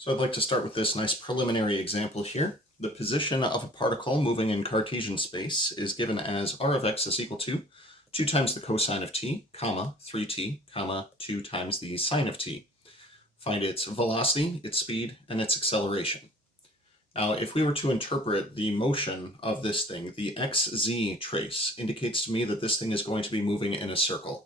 So I'd like to start with this nice preliminary example here. The position of a particle moving in Cartesian space is given as r of x is equal to 2 times the cosine of t, comma, 3t, comma, 2 times the sine of t. Find its velocity, its speed, and its acceleration. Now, if we were to interpret the motion of this thing, the xz trace indicates to me that this thing is going to be moving in a circle.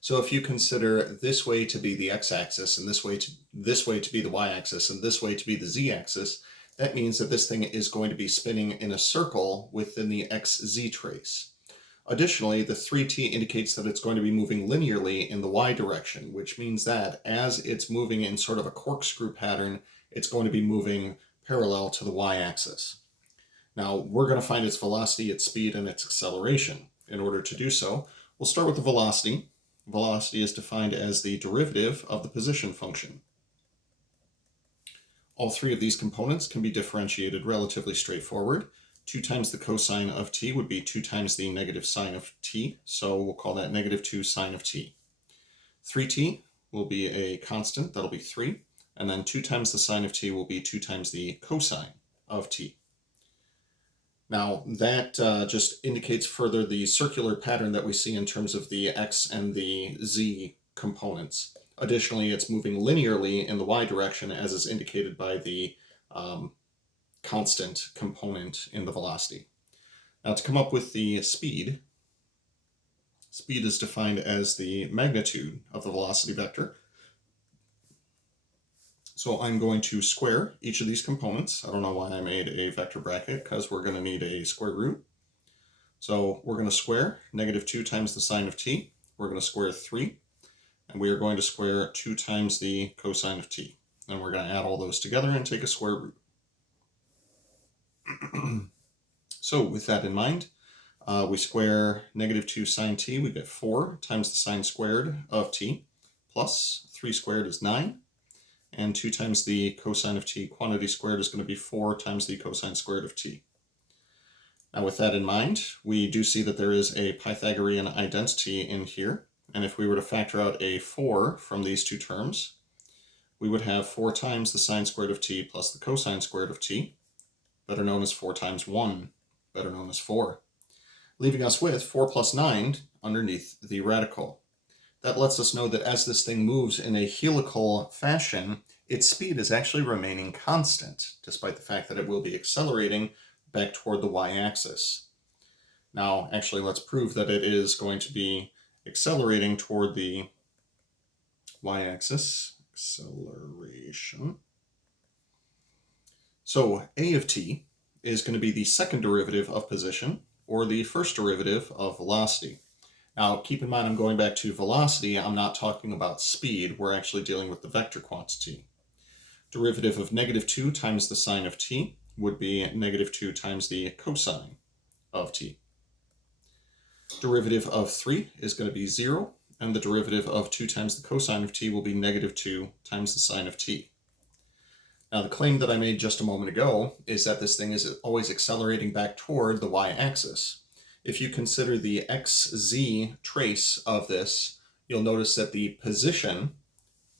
So if you consider this way to be the x-axis, and this way to be the y-axis, and this way to be the z-axis, that means that this thing is going to be spinning in a circle within the xz trace. Additionally, the 3t indicates that it's going to be moving linearly in the y direction, which means that as it's moving in sort of a corkscrew pattern, it's going to be moving parallel to the y-axis. Now, we're going to find its velocity, its speed, and its acceleration. In order to do so, we'll start with the velocity. Velocity is defined as the derivative of the position function. All three of these components can be differentiated relatively straightforward. 2 times the cosine of t would be 2 times the negative sine of t, so we'll call that negative 2 sine of t. 3t will be a constant, that'll be 3, and then 2 times the sine of t will be 2 times the cosine of t. Now, that just indicates further the circular pattern that we see in terms of the x and the z components. Additionally, it's moving linearly in the y direction, as is indicated by the constant component in the velocity. Now, to come up with the speed, speed is defined as the magnitude of the velocity vector. So I'm going to square each of these components. I don't know why I made a vector bracket, because we're going to need a square root. So we're going to square negative 2 times the sine of t. We're going to square 3. And we are going to square 2 times the cosine of t. And we're going to add all those together and take a square root. So with that in mind, we square negative 2 sine t. We get 4 times the sine squared of t, plus 3 squared is 9. And 2 times the cosine of t quantity squared is going to be 4 times the cosine squared of t. Now with that in mind, we do see that there is a Pythagorean identity in here. And if we were to factor out a 4 from these two terms, we would have 4 times the sine squared of t plus the cosine squared of t, better known as 4 times 1, better known as 4, leaving us with 4 plus 9 underneath the radical. That lets us know that as this thing moves in a helical fashion, its speed is actually remaining constant, despite the fact that it will be accelerating back toward the y-axis. Now, actually, let's prove that it is going to be accelerating toward the y-axis. Acceleration. So a of t is going to be the second derivative of position, or the first derivative of velocity. Now, keep in mind, I'm going back to velocity. I'm not talking about speed. We're actually dealing with the vector quantity. Derivative of negative 2 times the sine of t would be negative 2 times the cosine of t. Derivative of 3 is going to be 0, and the derivative of 2 times the cosine of t will be negative 2 times the sine of t. Now, the claim that I made just a moment ago is that this thing is always accelerating back toward the y-axis. If you consider the xz trace of this, you'll notice that the position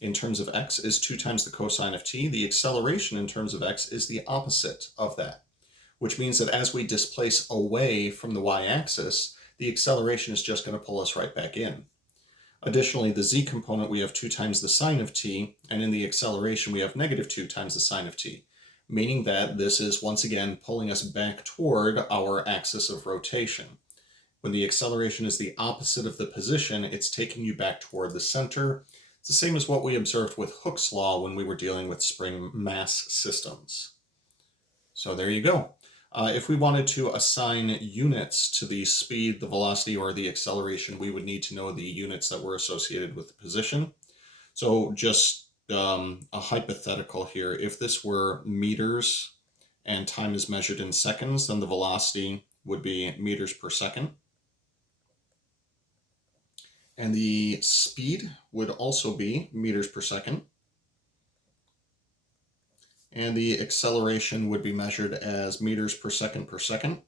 in terms of x is 2 times the cosine of t. The acceleration in terms of x is the opposite of that, which means that as we displace away from the y-axis, the acceleration is just going to pull us right back in. Additionally, the z component, we have 2 times the sine of t, and in the acceleration we have negative 2 times the sine of t, meaning that this is once again pulling us back toward our axis of rotation. When the acceleration is the opposite of the position, it's taking you back toward the center. It's the same as what we observed with Hooke's law when we were dealing with spring mass systems. So there you go. If we wanted to assign units to the speed, the velocity, or the acceleration, we would need to know the units that were associated with the position. So just a hypothetical here. If this were meters and time is measured in seconds, then the velocity would be meters per second. And the speed would also be meters per second. And the acceleration would be measured as meters per second,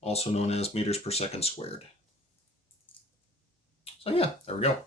also known as meters per second squared. So yeah, there we go.